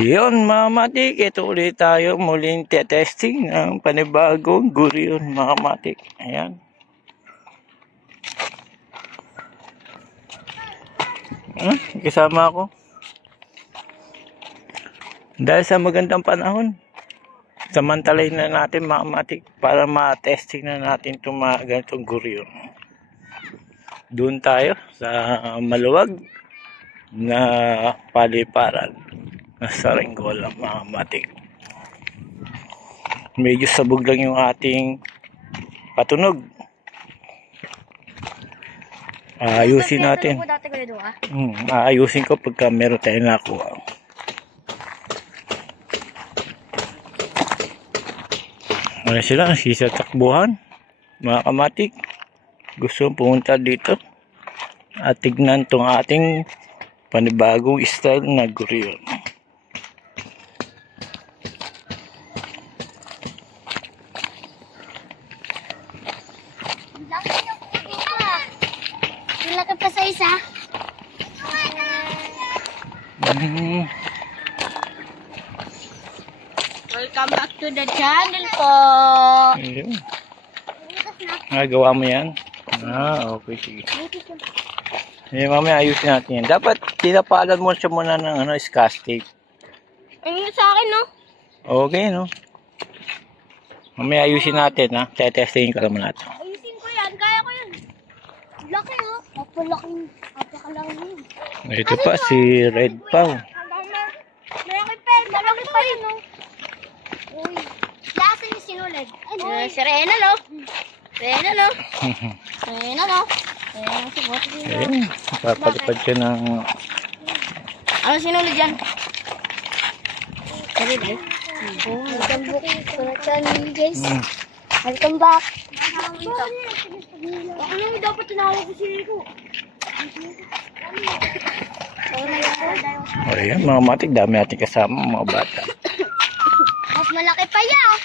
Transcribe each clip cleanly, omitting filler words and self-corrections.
Yun mga matik, ito ulit tayo muling testing ng panibagong Gurion mga matik. Ayan. Kasama ako. Dahil sa magandang panahon, samantalay na natin mga matik para ma-testing na natin itong mga ganitong Gurion. Doon tayo sa maluwag na paliparan na Saranggola mga matik. Medyo sabog lang yung ating patunog. Ayusin natin. Ayusin ko pagka meron tayo nakuha. Ano sila? Sisa takbuhan mga kamatik. Gusto pumunta dito at tignan tong ating panibagong style na Gurion. Laki pa sa isa. Welcome back to the channel po. Ayun. Gawa mo yan? Okay, sige. Mamaya ayusin natin yan. Dapat tinapalan mo siya muna ng scotch tape. Ano sa akin, no? Okay, no? Mamaya ayusin natin, ha? Tetestingin ka naman natin. Ayusin ko yan. Kaya ko yan. Laki, oh. Napakalaki yun. Ito pa, si Red Pau. Malaki pa yun, no? Uy. Lasa yung sinulad. Si Rena, no? Rena, no? Rena, no? Ayun, papalipad siya ng... Ano sinulad yan? Sorry, guys. Welcome back to the channel, guys. Welcome back. Ano yung dapat tinawag ko si Rico? Ayan, mga matik, dami natin kasama, mga bata. Mas malaki pa yan.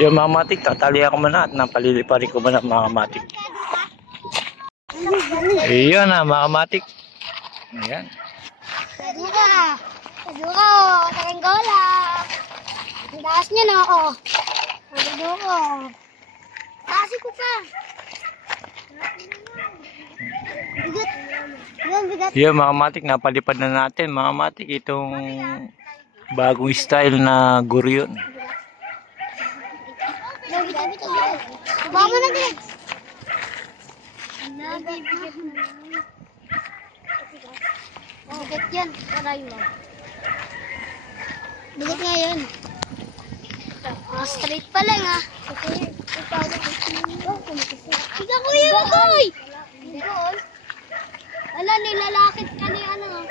Yung mga matik, tatalihan ko muna at napaliliparin ko muna mga matik. Ayan na, mga matik. Ayan. Sadura, Saranggola. Ang taas niya na ako. Sadura. Taasi ko pa. Bigat. Yan, bigat. Yung mga matik, napalipad na natin. Mga matik, itong bagong style na Gurion. Baba mo na din. Bigat yan. Bigat nga yan. Straight pa lang ah. Higa ko yun, boy! Wala, nilalakit ka ni ano.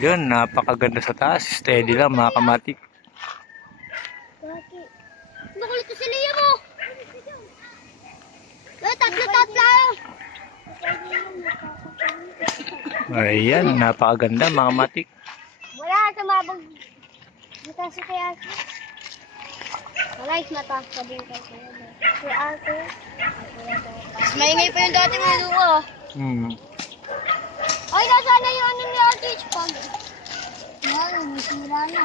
Yun, napakaganda sa taas. Steady lang mga kamatik. Nakulit ko si Lea mo! Tatlo! Ayan, napakaganda mga matik. Wala, sumabog. Dito si Kuya Ate. Wala, mataas ka din kay Kuya Ate. Mas maingay pa yung dati mga duko. Ay, nasaan na yung ano ni Ate Ichpag? Ano, misira na.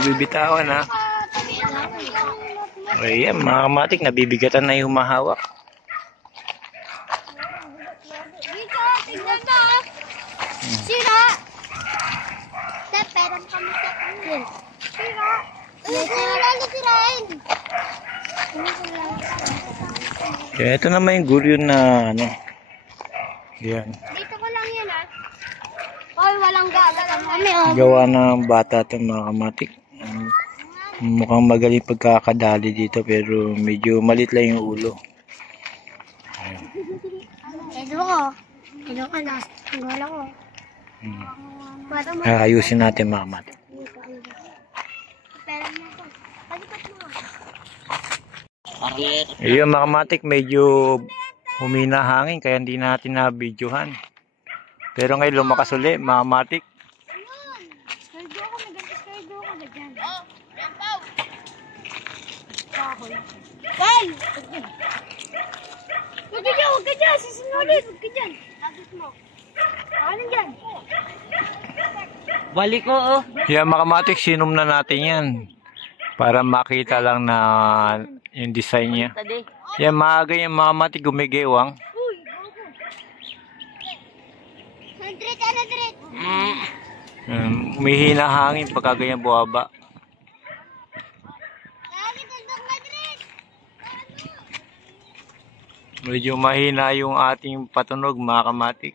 Bibitawan ha. Ayan, mga kamatik, nabibigatan na yung humahawak. Dito, tignan na. Sira. Pero kami sa kanil. Sira. Sira. Kaya ito naman yung Gurion na ano. Yan. Dito ko lang yan ah. Oy, walang gala lang kami oh. Gawa ng bata ito mga kamatik. Mukhang magaling pagkakadali dito pero medyo malit lang yung ulo. Edo ko. Edo ka na. Wala ko. Ayusin natin mga kamatik. Ayun mga kamatik, medyo humina hangin kaya hindi natin na-videohan. Pero ngayon lumakas ulit mga kamatik. Kel! dyan. Huwag ka dyan, huwag ka dyan. Susunodin, huwag ka dyan. Agit mo. Ano dyan? Balik ko, oh. Yan mga kamatik, sinom na natin yan. Para makita lang na yung design niya. Tadi. Yan maaga yung mga kamatik gumigewang. Uy, bago. 100. Ah. Umihina hangin pagka ganyan buwaba. Lagi tuldok na dret. Medyo mahina yung ating patunog mga kamatik.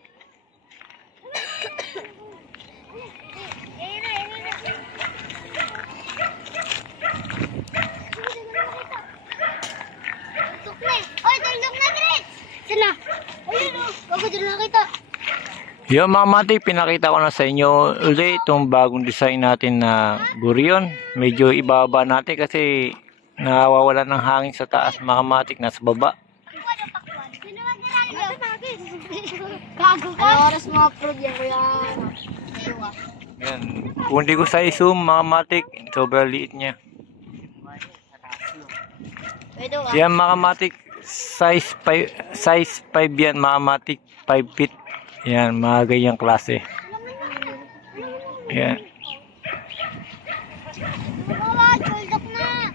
Tuldok na eh. Oy, tuldok na dret. Sana. Ayun o. Bago dyan nakita. Yung mga kamatik, pinakita ko na sa inyo ulit itong bagong design natin na gurion. Medyo ibaba natin kasi nawawala ng hangin sa taas mga kamatik, nasa baba. Sino mag-nilalagay? Gago ka. Ano oras mga prog yan kuya? Yan. Kung hindi ko sa i-zoom mga kamatik, sobrang liit niya. Pwede ka. Yan mga kamatik, size 5 yan mga kamatik, 5 feet. Yan, mga ganyang klase. Yan. Tuldok na.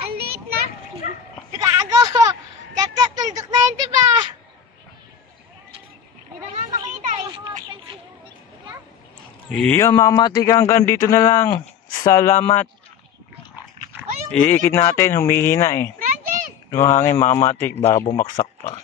Ang liit na. Gago. Tap-tap, tuldok na yun, diba? Hindi na nga makita eh. Yan mga kamatik, hanggang dito na lang. Salamat. Iikit natin, humihina eh. Francis! Yung hangin mga kamatik, baka bumaksak pa.